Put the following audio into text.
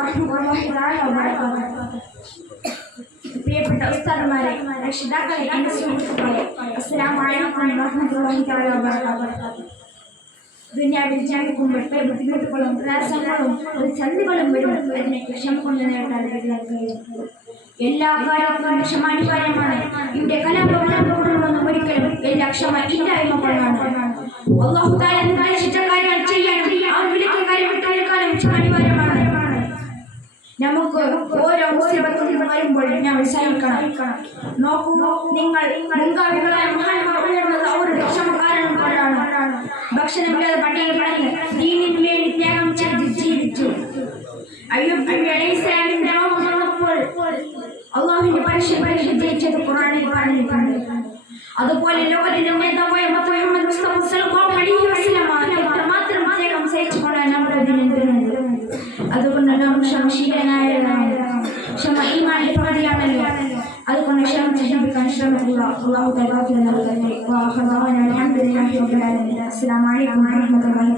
വറഹ്മത്തുള്ളാഹി വബറകാതുഹു. പ്രിയപ്പെട്ട ഉസ്താദുമാരെ, രക്ഷിതാക്കളെ, എന്റെ സുഹൃത്തുക്കളെ, അസ്സലാമു അലൈക്കും വറഹ്മത്തുള്ളാഹി വബറകാതുഹു. ദുനിയാവിൽ ജനിക്കുമ്പോൾ ബുദ്ധിമുട്ടുകളും പ്രയാസങ്ങളും പ്രതിസന്ധികളും വരും. അതിനൊക്കെ ക്ഷമ കൊണ്ട് നേടാൻ കഴിയും. എല്ലാ കാര്യത്തിലും ക്ഷമ അനിവാര്യമാണ്. ഇവിടെ കലാപകലം ഒരിക്കലും എല്ലാ ക്ഷമ ഇല്ലായ്മ കൊണ്ടാണ്. അല്ലാഹു തആല നിർദ്ദേശിച്ച കാര്യങ്ങൾ ചെയ്യാനും അവൻ വിലക്കിയ കാര്യം വിട്ടുകൊടുക്കാനും ക്ഷമ അനിവാര്യമാണ്. നമുക്ക് ഓരോ മുസീബത്തും വരുമ്പോൾ നമ്മൾ സഹിക്കണം. നോക്കൂ, നിങ്ങൾ മുൻഗാമികളായ മഹാന്മാർ അവരുടെ ക്ഷമ കാരണം കൊണ്ടാണ്. ഭക്ഷണമില്ലാതെ പട്ടിണി കിടന്ന് ദീനിന് വേണ്ടി ത്യാഗം ചെയ്ത് ജീവിച്ചു. അയ്യൂബ് നബി അലൈഹിസ്സലാമിന്റെ രോഗം വന്നപ്പോൾ അല്ലാഹുവിന്റെ പരിശുദ്ധ ജയിച്ചത് ഖുർആനിൽ പറഞ്ഞിട്ടുണ്ട്. അതുപോലെ ലോകത്തിന്റെ നേതാവായ മുഹമ്മദ് മുസ്തഫ സല്ലല്ലാഹു അലൈഹി വസല്ലം എത്രമാത്രം ത്യാഗം സഹിച്ചുകൊണ്ടാണ് നമ്മുടെ ദിനത്തിൽ. അതുകൊണ്ട് നാം ക്ഷമശീലനായവരാണ്. ക്ഷമ ഈമാനിന്റെ പകുതിയാണല്ലോ. അതുകൊണ്ട് ക്ഷമ ലഭിക്കാൻ ശ്രമിക്കുക. അല്ലാഹു തആല നൽകട്ടെ. അസ്സലാമു അലൈക്കും വറഹ്മത്തുള്ളാഹി